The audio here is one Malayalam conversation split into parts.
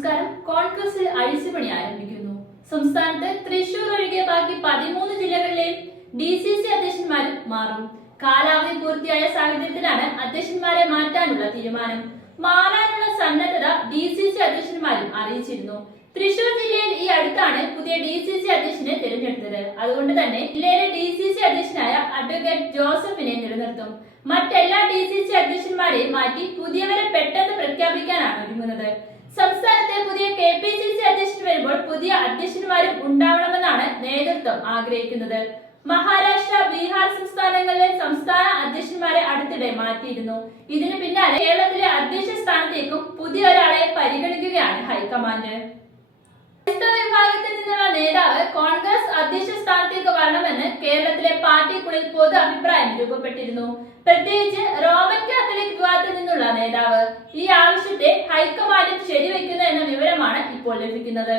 നമസ്കാരം. കോൺഗ്രസിൽ അഴിച്ചുപണി ആരംഭിക്കുന്നു. സംസ്ഥാനത്ത് തൃശൂർ ഒഴികെ ബാക്കി 13 ജില്ലകളിലെയും DCC അധ്യക്ഷന്മാരും മാറും. കാലാവധി പൂർത്തിയായ സാഹചര്യത്തിലാണ് അധ്യക്ഷന്മാരെ മാറ്റാനുള്ള തീരുമാനം. മാറാനുള്ള സന്നദ്ധത DCC അധ്യക്ഷന്മാരും അറിയിച്ചിരുന്നു. തൃശൂർ ജില്ലയിൽ ഈ അടുത്താണ് പുതിയ DCC അധ്യക്ഷനെ തിരഞ്ഞെടുത്തത്. അതുകൊണ്ട് തന്നെ ജില്ലയിലെ DCC അധ്യക്ഷനായ അഡ്വക്കേറ്റ് ജോസഫിനെ നിലനിർത്തും. മറ്റെല്ലാ DCC അധ്യക്ഷന്മാരെയും മാറ്റി പുതിയവരെ പെട്ടെന്ന് പ്രഖ്യാപിക്കാനാണ് ഒരുങ്ങുന്നത്. സംസ്ഥാനത്തെ പുതിയ KPCC അധ്യക്ഷൻ വരുമ്പോൾ പുതിയ അധ്യക്ഷന്മാരും ഉണ്ടാവണമെന്നാണ് നേതൃത്വം ആഗ്രഹിക്കുന്നത്. മഹാരാഷ്ട്ര, ബീഹാർ സംസ്ഥാനങ്ങളിലെ സംസ്ഥാന അധ്യക്ഷന്മാരെ അടുത്തിടെ മാറ്റിയിരുന്നു. ഇതിനു പിന്നാലെ കേരളത്തിലെ അധ്യക്ഷ സ്ഥാനത്തേക്കും പുതിയ ഒരാളെ പരിഗണിക്കുകയാണ് ഹൈക്കമാൻഡ്. ക്രൈസ്തവ വിഭാഗത്തിൽ നിന്നുള്ള നേതാവ് കോൺഗ്രസ് അധ്യക്ഷ സ്ഥാനത്തേക്ക് വരണമെന്ന് കേരളത്തിലെ പാർട്ടിക്കുള്ളിൽ പൊതു അഭിപ്രായം രൂപപ്പെട്ടിരുന്നു. പ്രത്യേകിച്ച് റോമൻ കാത്തലിക് വിഭാഗത്തിൽ നിന്നുള്ള നേതാവ്. ഈ ആവശ്യത്തെ ഹൈക്കമാൻഡ് ശരിവെക്കുന്നു എന്ന വിവരമാണ് ഇപ്പോൾ ലഭിക്കുന്നത്.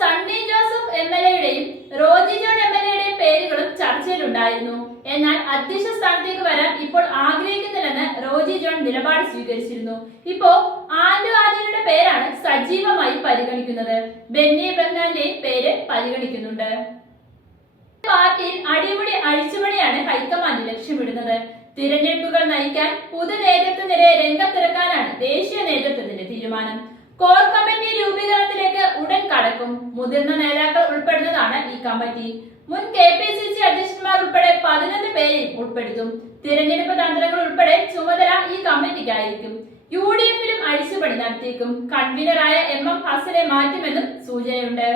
സണ്ണി ജോസഫ് MLA-യുടെയും റോജി ജോൺ MLA-യുടെയും പേരുകളും ചർച്ചയിലുണ്ടായിരുന്നു. എന്നാൽ അധ്യക്ഷ സ്ഥാനത്തേക്ക് വരാൻ ഇപ്പോൾ ആഗ്രഹിക്കുന്നില്ലെന്ന് റോജി ജോൺ നിലപാട് സ്വീകരിച്ചിരുന്നു. ഇപ്പോ ആന്റോ ആന്റണിയുടെ പേരാണ് സജീവമായി പരിഗണിക്കുന്നത്. ബെന്നി ബെഹ്നാന്റെയും പേര് പരിഗണിക്കുന്നുണ്ട്. പാർട്ടിയിൽ അടിമുടി അഴിച്ചുപണിയാണ് ഹൈക്കമാൻഡ് ലക്ഷ്യമിടുന്നത്. തിരഞ്ഞെടുപ്പുകൾ നയിക്കാൻ പുതു നേതൃത്വ നിരയെ രംഗത്തിറക്കാനാണ് ദേശീയ നേതൃത്വത്തിന്റെ തീരുമാനം. കോർ കമ്മിറ്റി രൂപീകരണത്തിലേക്ക് ഉടൻ കടക്കും. മുതിർന്ന നേതാക്കൾ ഉൾപ്പെടുന്നതാണ് ഈ കമ്മിറ്റി. മുൻ KPCC അധ്യക്ഷന്മാർ ഉൾപ്പെടെ 11 പേരെയും ഉൾപ്പെടുത്തും. തിരഞ്ഞെടുപ്പ് തന്ത്രങ്ങൾ ഉൾപ്പെടെ ചുമതല ഈ കമ്മിറ്റിക്കായിരിക്കും. UDF-ലും അഴിച്ചുപണി നടത്തിയേക്കും. കൺവീനറായ MM ഹസനെ മാറ്റുമെന്നും സൂചനയുണ്ട്.